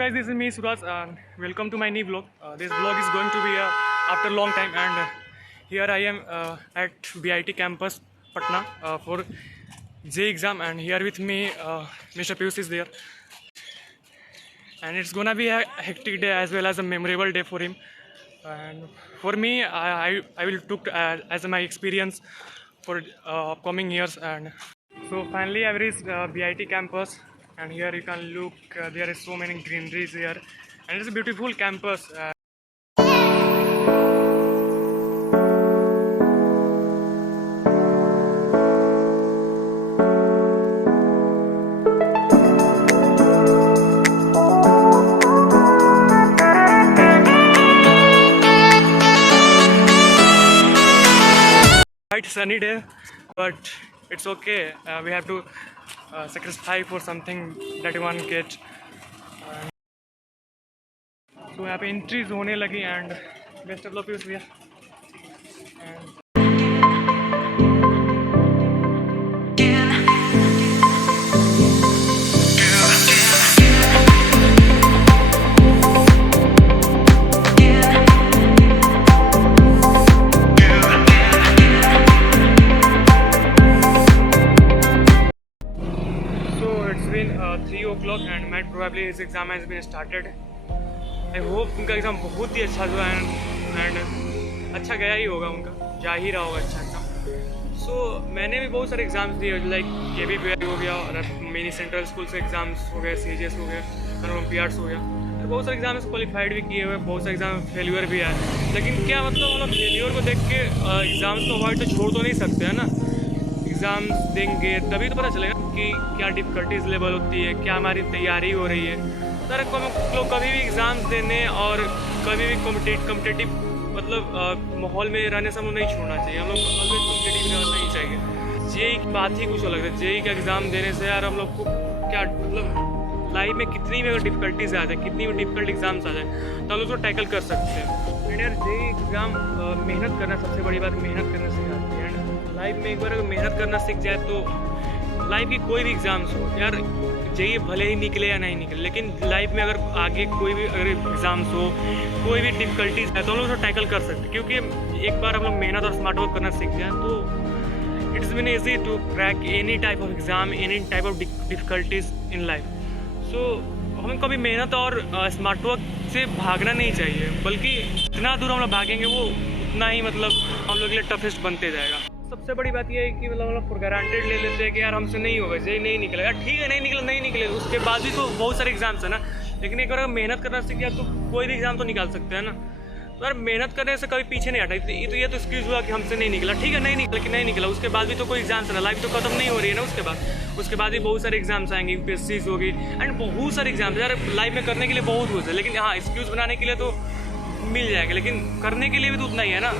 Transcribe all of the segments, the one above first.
guys, this is me Suraj and welcome to my new vlog. This vlog is going to be after a long time, and here I am at BIT campus Patna for J exam, and here with me Mr. Piyush is there, and it's gonna be a hectic day as well as a memorable day for him. And for me, I will took as my experience for upcoming years. And so finally I reached BIT campus, and here you can look, there is so many greeneries here, and it's a beautiful campus. Quite sunny day, but it's okay. We have to sacrifice for something that you want to get. So यहाँ पे entries होने लगी, and best of luck भैया. It's been 3 o'clock and might probably his exam has been started. I hope उनका exam बहुत ही अच्छा हुआ and अच्छा गया ही होगा, उनका जा ही रहा होगा अच्छा एग्ज़ाम. सो मैंने भी बहुत सारे एग्ज़ाम्स दिए, लाइक KVPI हो गया, और मिनी सेंट्रल स्कूल से एग्ज़ाम्स हो गए, CGS हो गया, ओलंपियाड्स हो गया, और बहुत सारे एग्ज़ाम्स क्वालिफाइड भी किए हुए, बहुत सारे एग्ज़ाम फेल्यूर भी आए. लेकिन क्या मतलब हम लोग फेल्यूर को देख के एग्ज़ाम्स को अवॉइड तो छोड़ तो नहीं सकते हैं ना. एग्ज़ाम्स देंगे तभी तो पता चलेगा कि क्या डिफ़िकल्टीज लेवल होती है, क्या हमारी तैयारी हो रही है. सर लोग कभी भी एग्ज़ाम्स देने और कभी भी कॉम्पिटिटिव मतलब माहौल में रहने से हम लोग नहीं छोड़ना चाहिए. हम लोग ऑलवेज कॉम्पिटिटिव रहना ही चाहिए. जेई की बात ही कुछ अलग है. जेई का एग्ज़ाम देने से यार हम लोग को क्या मतलब लाइफ में कितनी भी अगर डिफ़िकल्टीज आ जाए, कितनी भी डिफ़िकल्ट एग्ज़ाम्स आ जाए, तो हम लोग उसको टैकल कर सकते हैं. एंड यार जेई एग्ज़ाम मेहनत करना, सबसे बड़ी बात मेहनत करना सिखाती है. एंड लाइफ में एक बार अगर मेहनत करना सीख जाए तो लाइफ की कोई भी एग्ज़ाम्स हो यार, जेई भले ही निकले या नहीं निकले, लेकिन लाइफ में अगर आगे कोई भी अगर एग्ज़ाम्स हो, कोई भी डिफ़िकल्टीज है, तो हम लोग उसको टैकल कर सकते हैं. क्योंकि एक बार हम लोग मेहनत और स्मार्ट वर्क करना सीख जाए तो it's been easy to crack any type of exam, any type of difficulties in life. So हमें कभी मेहनत और स्मार्ट वर्क से भागना नहीं चाहिए, बल्कि जितना दूर हम लोग भागेंगे वो उतना ही मतलब हम लोग के लिए टफेस्ट बनते जाएगा. सबसे बड़ी बात यह है कि मतलब हम लोग फॉर गारंटेड ले लेते हैं कि यार हमसे नहीं होगा, जेई नहीं निकलेगा, ठीक है नहीं निकले, उसके बाद भी तो बहुत सारे एग्ज़ाम्स है ना. लेकिन एक बार अगर मेहनत करना सीख गया तो कोई भी एग्ज़ाम तो निकाल सकते हैं ना. तो यार मेहनत करने से कभी पीछे नहीं हटा. ये तो एक्सक्यूज़ हुआ कि हमसे नहीं निकला, ठीक है नहीं निकला, उसके बाद भी तो कोई एग्ज़ाम्स है ना. लाइफ तो खत्म नहीं हो रही है ना. उसके बाद भी बहुत सारे एग्ज़ाम्स आएंगे, UPSCs होगी एंड बहुत सारे एग्ज़ाम्स यार लाइफ में करने के लिए बहुत कुछ है. लेकिन हाँ, एक्सक्यूज़ बनाने के लिए तो मिल जाएंगे, लेकिन करने के लिए भी तो उतना ही है ना.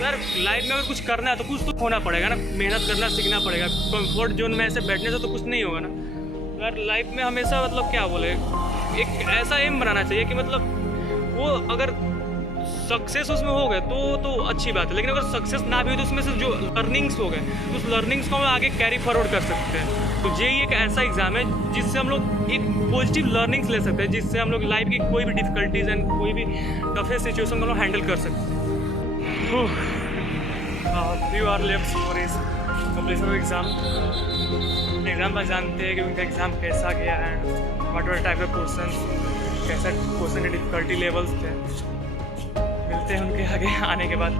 यार लाइफ में अगर कुछ करना है तो कुछ तो होना पड़ेगा ना. मेहनत करना सीखना पड़ेगा. कंफर्ट जोन में ऐसे बैठने से तो कुछ नहीं होगा ना. तो यार लाइफ में हमेशा मतलब क्या बोले, एक ऐसा एम बनाना चाहिए कि मतलब वो अगर सक्सेस उसमें हो गए तो अच्छी बात है. लेकिन अगर सक्सेस ना भी हो तो उसमें से जो लर्निंग्स हो गए, उस लर्निंग्स को हम आगे कैरी फॉरवर्ड कर सकते हैं. तो जेई एक ऐसा एग्ज़ाम है जिससे हम लोग एक पॉजिटिव लर्निंग्स ले सकते हैं, जिससे हम लोग लाइफ की कोई भी डिफ़िकल्टीज एंड कोई भी टफेस्ट सिचुएशन को हम लोग हैंडल कर सकते हैं. 3 hours left for his completion of exam. Exam पर जानते हैं कि उनका एग्ज़ाम कैसा गया है, what were type of question, कैसा क्वेश्चन के डिफ़िकल्टी लेवल्स थे. मिलते हैं उनके आगे आने के बाद.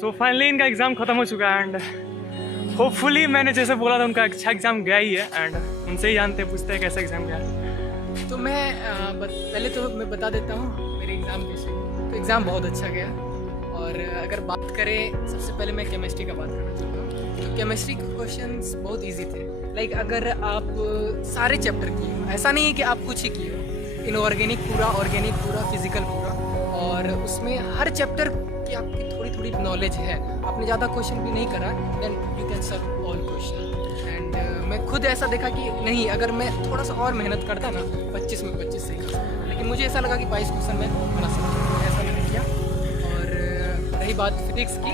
सो फाइनली इनका एग्ज़ाम ख़त्म हो चुका है, एंड होपफुली मैंने जैसे बोला था उनका अच्छा एग्ज़ाम गया ही है. एंड उनसे ही जानते हैं, पूछते हैं कैसा एग्ज़ाम गया. तो मैं पहले तो मैं बता देता हूँ मेरे एग्ज़ाम कैसे. तो एग्ज़ाम बहुत अच्छा गया. और अगर बात करें, सबसे पहले मैं केमिस्ट्री का बात करना चाहता हूँ. तो केमिस्ट्री के क्वेश्चंस बहुत इजी थे. लाइक अगर आप सारे चैप्टर किए हो, ऐसा नहीं है कि आप कुछ ही किए हो, इनऑर्गेनिक पूरा, ऑर्गेनिक पूरा, फिजिकल पूरा, और उसमें हर चैप्टर की आपकी थोड़ी नॉलेज है, आपने ज़्यादा क्वेश्चन भी नहीं करा, then you can solve all question. And मैं खुद ऐसा देखा कि नहीं, अगर मैं थोड़ा सा और मेहनत करता ना, 25 में 25 सही कर सकता. लेकिन मुझे ऐसा लगा कि 22 क्वेश्चन में बना सकता हूँ, ऐसा मैंने किया. और रही बात फिजिक्स की,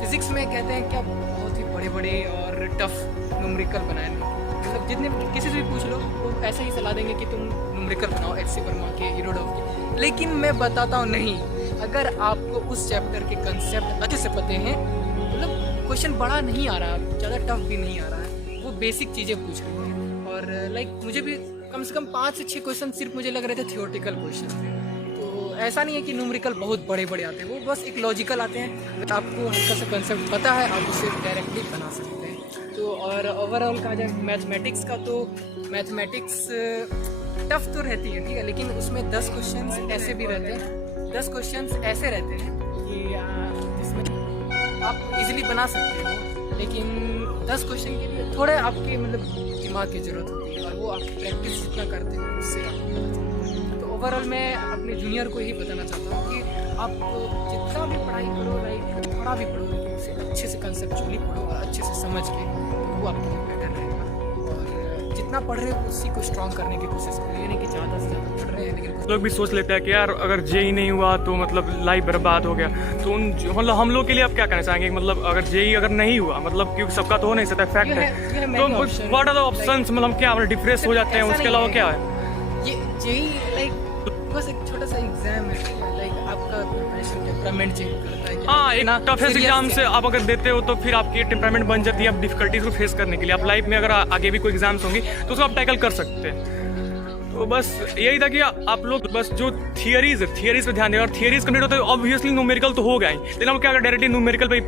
फिजिक्स में कहते हैं क्या बहुत ही बड़े बड़े और टफ न्यूमेरिकल बनाएंगे, मतलब जितने किसी से भी पूछ लो वो ऐसा ही सलाह देंगे कि तुम न्यूमेरिकल बनाओ एच सी वर्मा के, इरोडोव के। लेकिन मैं बताता हूँ नहीं, अगर आपको उस चैप्टर के कंसेप्ट अच्छे से पते हैं, मतलब क्वेश्चन बड़ा नहीं आ रहा, ज़्यादा टफ भी नहीं आ रहा है, वो बेसिक चीज़ें पूछ रहे हैं। और लाइक मुझे भी कम से कम 5 से 6 क्वेश्चन सिर्फ मुझे लग रहे थे थियोरटिकल क्वेश्चन थे। तो ऐसा नहीं है कि न्यूमेरिकल बहुत बड़े बड़े आते हैं, वो बस एक लॉजिकल आते हैं। अगर आपको हल्का सा कंसेप्ट पता है आप उसे डायरेक्टली बना सकते हैं। तो और ओवरऑल कहा जाए मैथमेटिक्स का, तो मैथमेटिक्स टफ तो रहती है, ठीक है, लेकिन उसमें 10 क्वेश्चन ऐसे भी रहते हैं, 10 क्वेश्चन ऐसे रहते हैं कि जिसमें आप इजीली बना सकते हो, लेकिन 10 क्वेश्चन के लिए थोड़े आपके मतलब दिमाग की ज़रूरत होती है, और वो आप प्रैक्टिस जितना करते हो उससे आपको पता चलता है। तो ओवरऑल मैं अपने जूनियर को यही बताना चाहता हूँ कि आप जितना भी पढ़ाई करो, लाइक थोड़ा भी पढ़ो, लेकिन उसे अच्छे से कंसेप्चुअली पढ़ो और अच्छे से समझ के, वो आपके लिए बेटर रहेगा। और जितना पढ़ रहे हो उसी को स्ट्रॉन्ग करने की कोशिश करो, ये नहीं कि ज़्यादा से ज़्यादा पढ़ रहे हैं लेकिन लोग भी सोच लेते हैं कि यार अगर जेई नहीं हुआ तो मतलब लाइफ बर्बाद हो गया। तो उन मतलब हम लोग के लिए आप क्या कहना चाहेंगे, मतलब अगर जेई अगर नहीं हुआ, मतलब क्योंकि सबका तो हो नहीं सकता, फैक्ट है, तो व्हाट आर द ऑप्शंस, मतलब क्या डिफरेंस हो जाते हैं, उसके अलावा क्या है? ये जेई लाइक बस एक छोटा सा एग्जाम है, लाइक आपका प्रिपरेशन टेम्परामेंट चेक करता है। हाँ, एक टफेस्ट एग्जाम से आप अगर देते हो तो फिर आपकी टेम्परामेंट बन जाती है, आप डिफिकल्टीज को फेस करने के लिए, आप लाइफ में अगर आगे भी कोई एग्जाम्स होंगी तो उसको आप टैकल कर सकते हैं। तो बस यही था कि आप लोग बस जो थियरीज पे ध्यान दें, और थियरीज कंप्लीट होते हैं ऑब्वियसली न्यूमेरिकल तो होगा ही, लेकिन हम क्या अगर डायरेक्टली न्यूमेरिकल पे ही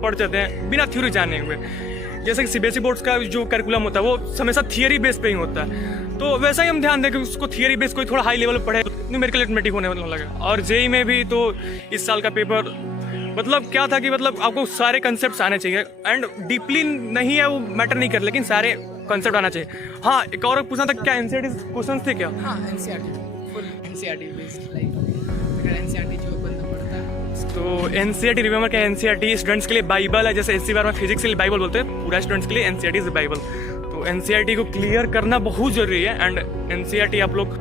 पढ़ जाते हैं बिना थ्योरी जाने हुए। जैसे कि सीबीएसई बोर्ड्स का जो करिकुलम होता है वो हमेशा थियरी बेस पे ही होता है, तो वैसा ही हम ध्यान दें कि उसको थियरी बेस कोई थोड़ा हाई लेवल पढ़े, न्यूमेरिकल अरिथमेटिक होने लगे। और जेई में भी तो इस साल का पेपर मतलब क्या था कि मतलब आपको सारे कंसेप्ट आने चाहिए, एंड डीपली नहीं है वो मैटर नहीं कर, लेकिन सारे कंसेप्ट आना चाहिए। हाँ, एक और पूछना था, क्या एनसीईआरटी क्वेश्चंस थे क्या? हाँ, NCERT full NCERT based, like अगर एनसीईआरटी जो बंदा पढ़ता है तो एनसीईआरटी रिमेंबर क्या, एनसीईआरटी स्टूडेंट्स के लिए बाइबल है, जैसे एससी बार में फिजिक्स के लिए बाइबल बोलते हैं, पूरा स्टूडेंट्स के लिए एनसीईआरटी इज बाइबल। तो एनसीईआरटी को क्लियर करना बहुत जरूरी है, एंड एनसीईआरटी आप लोग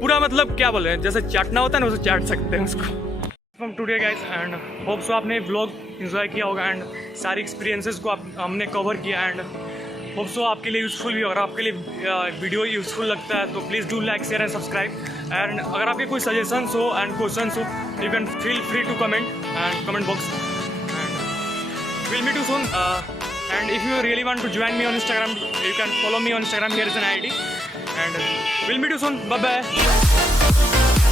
पूरा मतलब क्या बोले, जैसे चाटना होता है ना, उसे चाट सकते हैं उसको। From today guys, and hope so आपने व्लॉग एंजॉय किया होगा, एंड सारी एक्सपीरियंसेस को हमने कवर किया, एंड होप सो आपके लिए यूज़फुल भी, अगर आपके लिए वीडियो यूज़फुल लगता है तो please do like share and subscribe. And अगर आपके कोई सजेशंस हो एंड क्वेश्चंस हो, you can feel free to comment and comment box, and will meet you soon. And if you really want to join me on Instagram, you can follow me on Instagram, here is an ID, and we'll meet you soon. Bye bye.